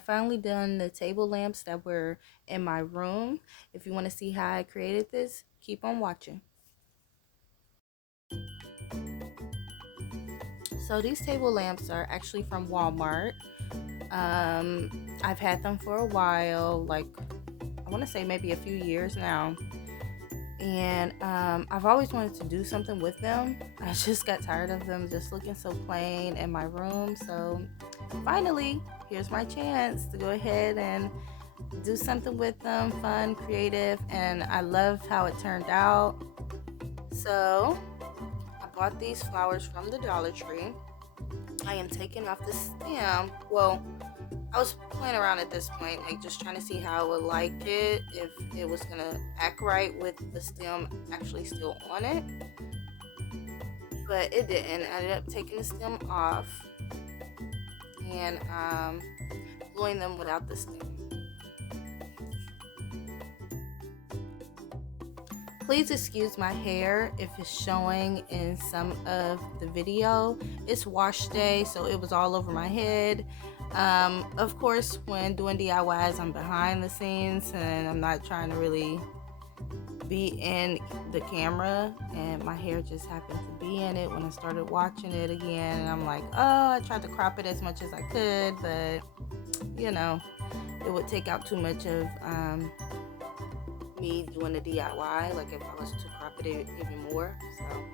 finally done the table lamps that were in my room. If you want to see how I created this, keep on watching. So these table lamps are actually from Walmart. I've had them for a while, like I want to say maybe a few years now. And I've always wanted to do something with them. I just got tired of them just looking so plain in my room. So finally, here's my chance to go ahead and do something with them, fun, creative, and I love how it turned out. So I bought these flowers from the Dollar Tree. I am taking off the stem. Well, I was playing around at this point, like just trying to see how I would like it, if it was gonna act right with the stem actually still on it. But it didn't. I ended up taking the stem off and gluing them without the stem. Please excuse my hair if it's showing in some of the video. It's wash day, so it was all over my head. Of course, when doing DIYs, I'm behind the scenes and I'm not trying to really be in the camera, and my hair just happened to be in it when I started watching it again. And I'm like, oh, I tried to crop it as much as I could, but you know, it would take out too much of me doing the DIY, like if I was to crop it even more. So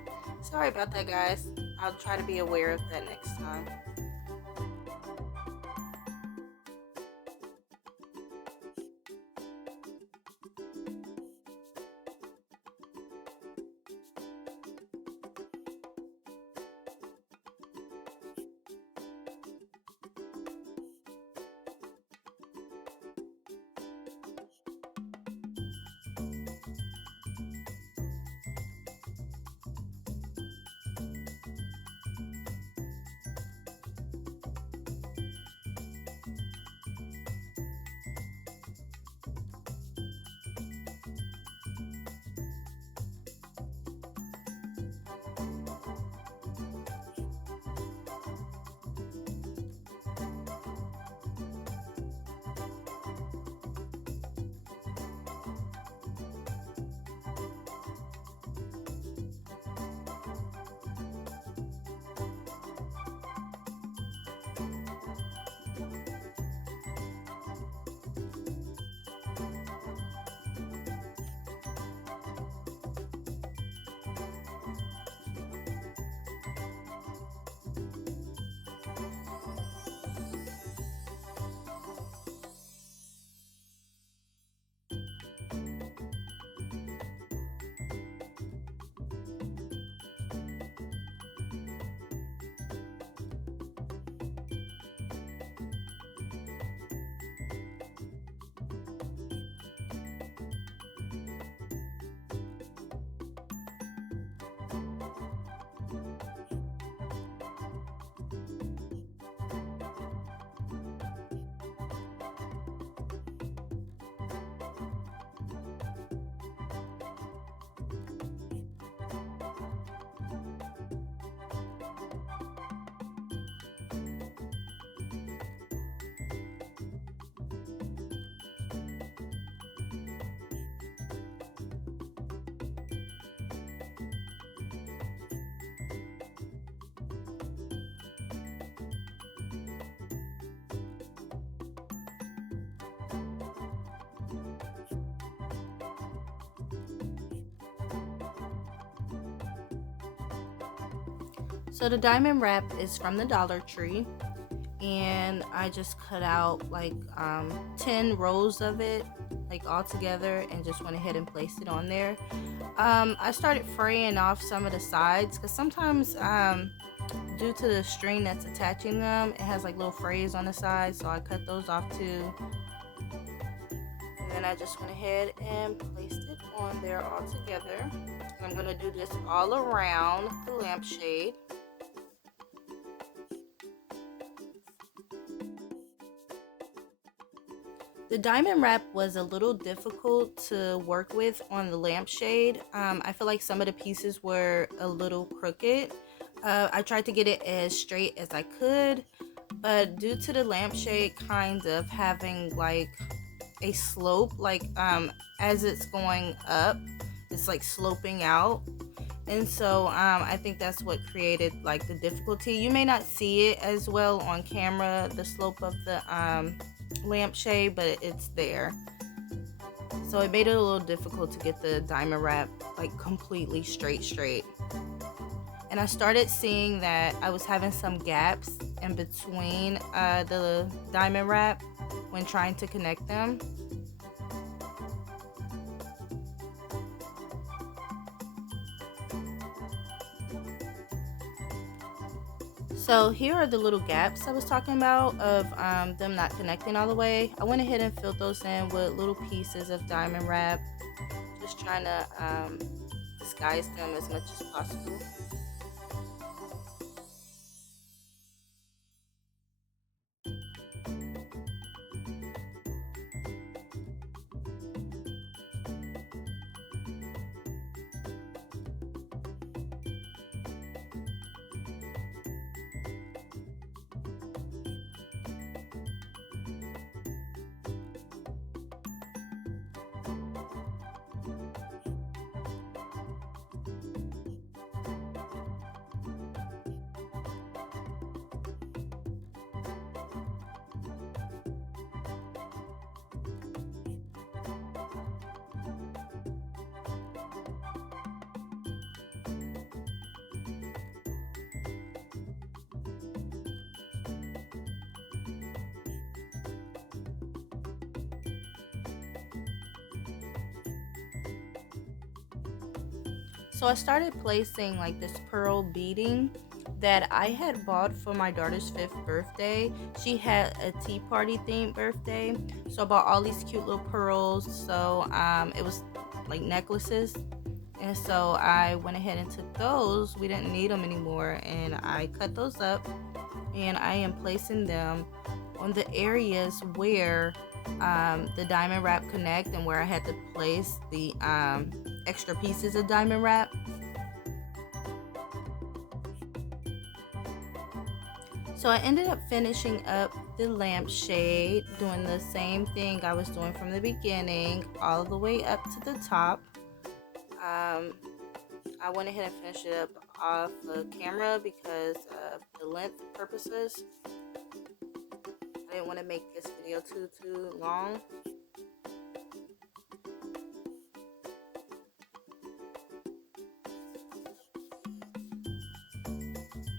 sorry about that, guys. I'll try to be aware of that next time. So the diamond wrap is from the Dollar Tree, and I just cut out like 10 rows of it, like all together, and just went ahead and placed it on there. I started fraying off some of the sides because sometimes due to the string that's attaching them, it has like little frays on the side, so I cut those off too. And then I just went ahead and placed it on there all together. And I'm going to do this all around the lampshade. The diamond wrap was a little difficult to work with on the lampshade. I feel like some of the pieces were a little crooked. I tried to get it as straight as I could, but due to the lampshade kind of having like a slope, like as it's going up, it's like sloping out. And so I think that's what created like the difficulty. You may not see it as well on camera, the slope of the lampshade, but it's there. So it made it a little difficult to get the diamond wrap like completely straight. And I started seeing that I was having some gaps in between the diamond wrap when trying to connect them. So here are the little gaps I was talking about of them not connecting all the way. I went ahead and filled those in with little pieces of diamond wrap, just trying to disguise them as much as possible. So I started placing like this pearl beading that I had bought for my daughter's 5th birthday. She had a tea party themed birthday. So I bought all these cute little pearls. So it was like necklaces. And so I went ahead and took those. We didn't need them anymore. And I cut those up. And I am placing them on the areas where the diamond wrap connect and where I had to place the extra pieces of diamond wrap. So I ended up finishing up the lampshade, doing the same thing I was doing from the beginning, all the way up to the top. I went ahead and finished it up off the camera because of the length purposes. I didn't want to make this video too long.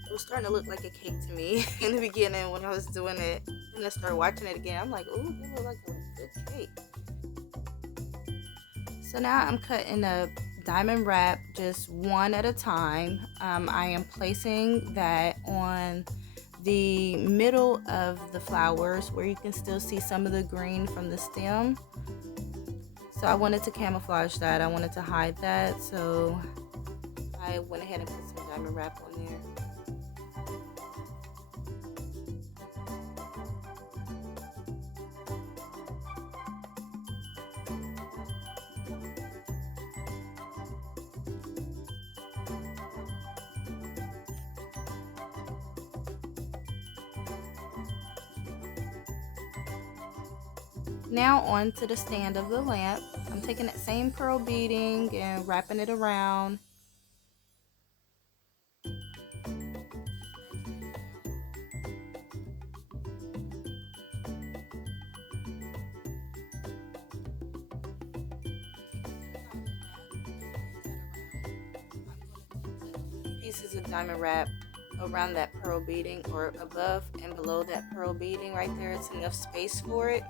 It was starting to look like a cake to me in the beginning when I was doing it. And I started watching it again. I'm like, ooh, it looks like a good cake. So now I'm cutting a diamond wrap just one at a time. I am placing that on the middle of the flowers where you can still see some of the green from the stem. So I wanted to camouflage that. I wanted to hide that. So I went ahead and put some diamond wrap on there. Now on to the stand of the lamp. I'm taking that same pearl beading and wrapping it around. Pieces of diamond wrap around that pearl beading, or above and below that pearl beading right there. It's enough space for it.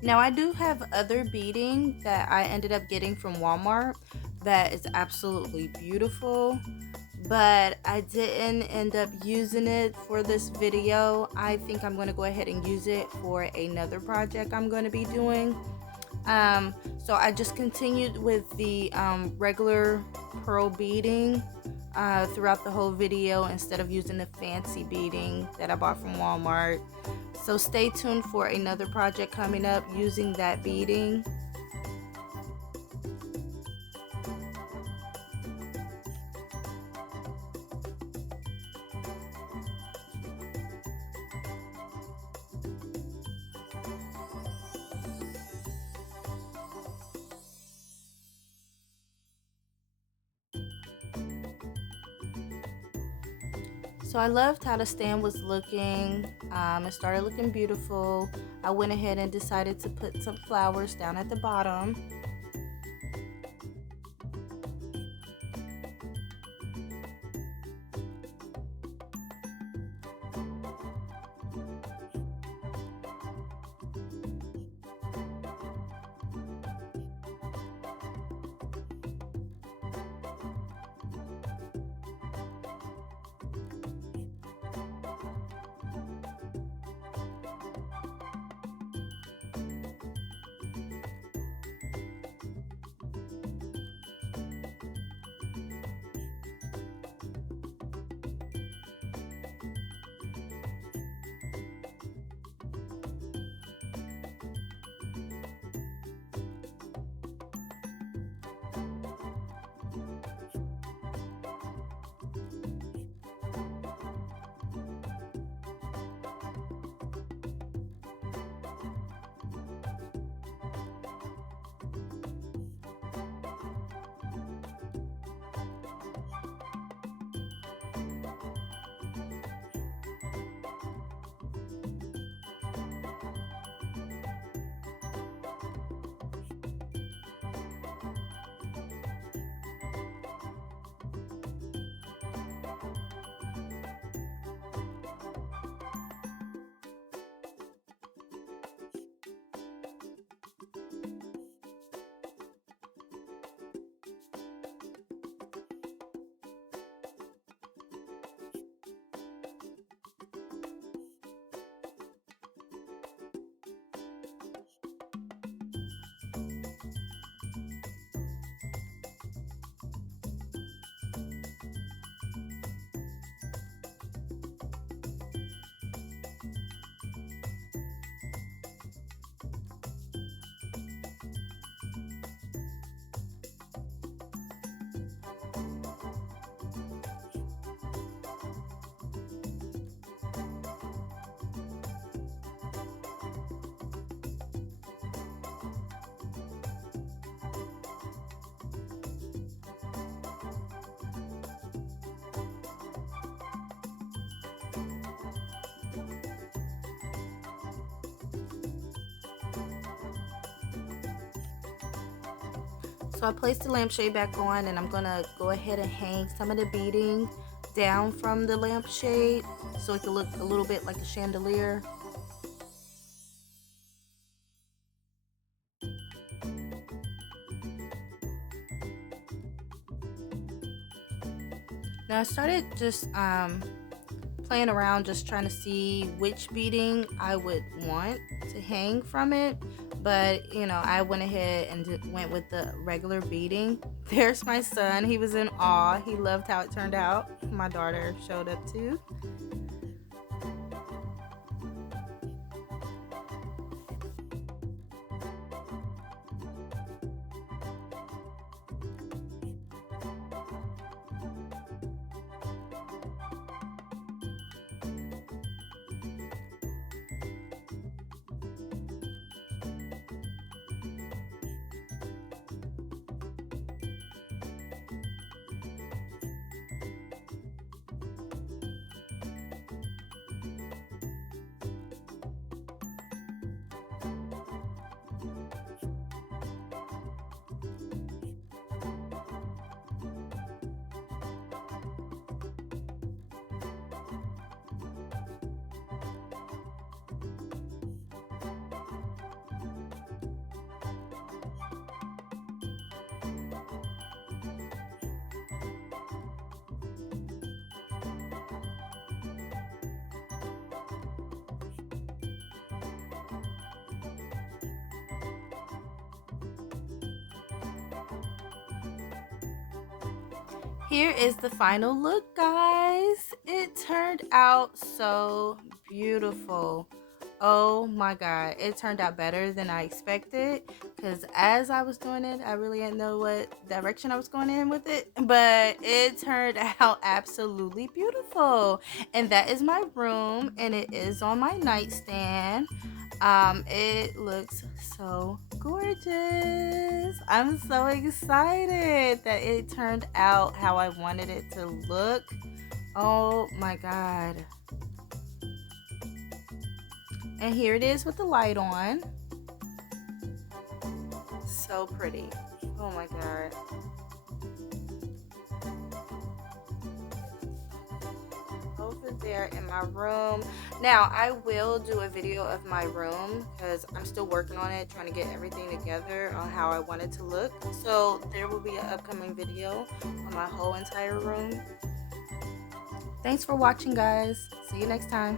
Now I do have other beading that I ended up getting from Walmart that is absolutely beautiful, but I didn't end up using it for this video. I think I'm going to go ahead and use it for another project I'm going to be doing. So I just continued with the regular pearl beading throughout the whole video instead of using the fancy beading that I bought from Walmart. So stay tuned for another project coming up using that beading. So I loved how the stand was looking. It started looking beautiful. I went ahead and decided to put some flowers down at the bottom. So I placed the lampshade back on, and I'm gonna go ahead and hang some of the beading down from the lampshade so it can look a little bit like a chandelier. Now I started just playing around, just trying to see which beading I would want to hang from it. But you know, I went ahead and went with the regular beading. There's my son. He was in awe. He loved how it turned out. My daughter showed up too. Here is the final look, guys. It turned out so beautiful. Oh my god, it turned out better than I expected, because as I was doing it, I really didn't know what direction I was going in with it, but it turned out absolutely beautiful. And that is my room, and it is on my nightstand. It looks so gorgeous. I'm so excited that it turned out how I wanted it to look. Oh my god. And here it is with the light on. So pretty. Oh my god. Over there in my room. Now I will do a video of my room because I'm still working on it, trying to get everything together on how I want it to look. So there will be an upcoming video on my whole entire room. Thanks for watching, guys. See you next time.